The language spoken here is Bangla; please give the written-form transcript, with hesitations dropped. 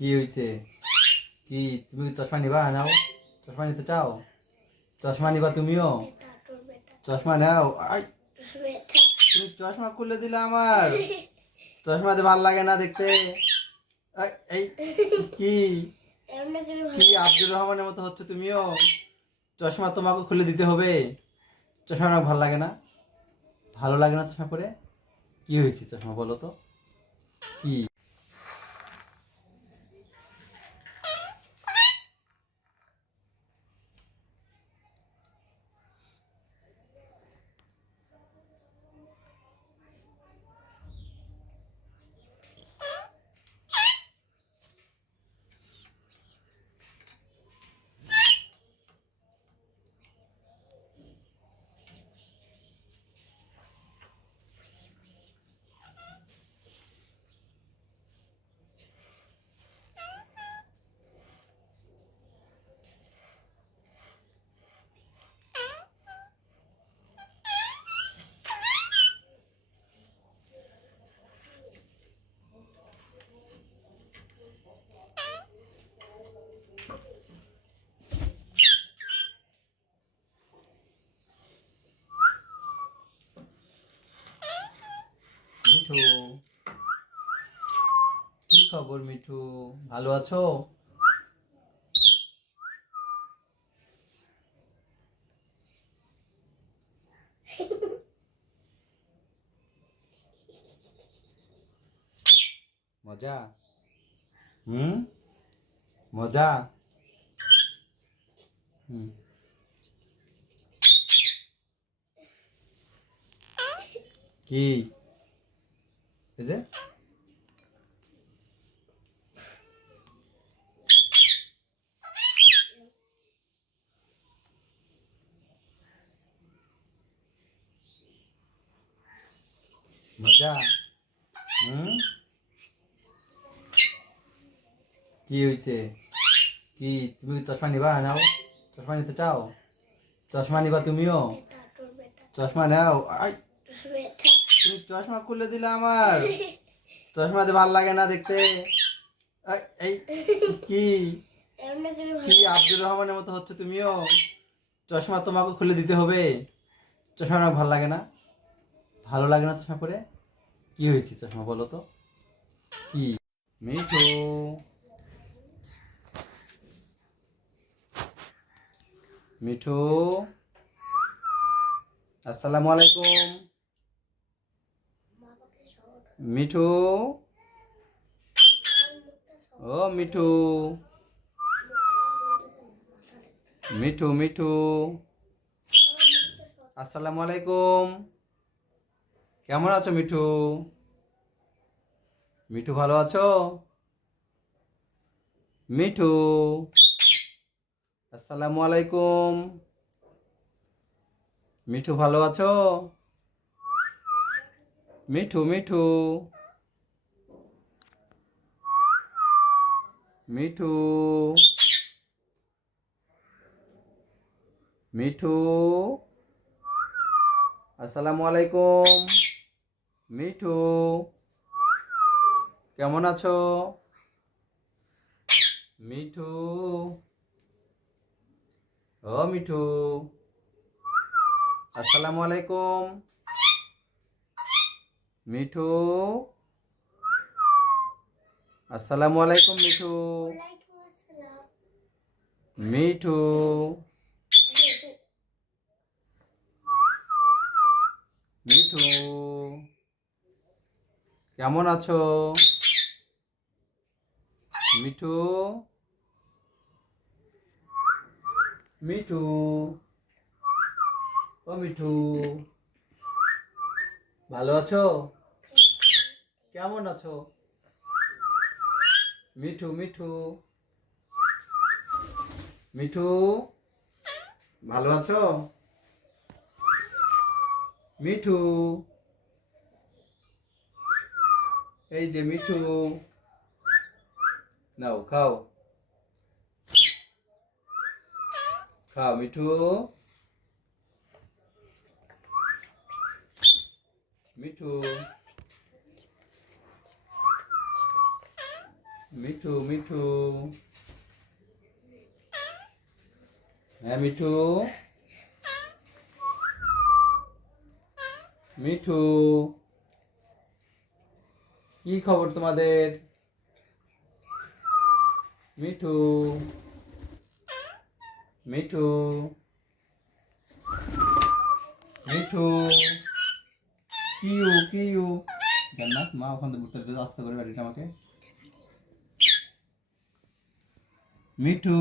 কি হয়েছে? কি তুমি চশমা নিবা? নাও, চশমা নিতে চাও? চশমা নিবা তুমিও? চশমা নাও। আই, তুমি চশমা খুলে দিলে আমার। চশমাতে ভাল লাগে না দেখতে। এই কি কি আব্দুর রহমানের মতো হচ্ছে তুমিও? চশমা তোমাকে খুলে দিতে হবে? চশমা আমার ভাল লাগে না। ভালো লাগে না চশমা পরে? কি হয়েছে চশমা বলো তো? কি? মিঠু, কি খবর মিঠু? ভালো আছো? মজা? হুম, মজা? হুম, কি এই যে মজা? হুম, কি হয়েছে? কি তুমি চশমা নিবা? নাও, চশমা নিতে চাও? চশমা নিবা তুমিও? চশমা নাও। আই, তুমি চশমা খুলে দিলে আমার। চশমাতে ভাল লাগে না দেখতে। এই কি কি আব্দুর রহমানের মতো হচ্ছে তুমিও? চশমা তোমাকে খুলে দিতে হবে? চশমা আমার ভাল লাগে না। ভালো লাগে না চশমা পরে? কি হয়েছে চশমা বলো তো? কি? মিঠু, মিঠু, আসসালামু আলাইকুম। মিঠু, ও মিঠু, মিঠু, মিঠু, আসসালামু আলাইকুম। কেমন আছো মিঠু? মিঠু ভালো আছো? মিঠু, আসসালামু আলাইকুম। মিঠু ভালো আছো? মিঠু, মিঠু, মিঠু, মিঠু, আসসালামু আলাইকুম। মিঠু, কেমন আছো? মিঠু, ও মিঠু, আসসালামু আলাইকুম। মিঠু, আসসালামু আলাইকুম মিঠু। মিঠু, মিঠু, কেমন আছো? মিঠু, মিঠু, ও মিঠু, ভালো আছো? কেমন আছো? মিঠু, মিঠু, মিঠু, ভালো আছো? মিঠু, এই যে মিঠু, নাও খাও, খাও মিঠু, মিঠু, মিঠু মিঠু হ্যাঁ মিঠু মিঠু কি খবর তোমাদের মিঠু মিঠু মিঠু কিউ জান্নাত মা ওখান থেকে বুটটা দিয়ে আস্তে করে বাড়িটা আমাকে মিঠু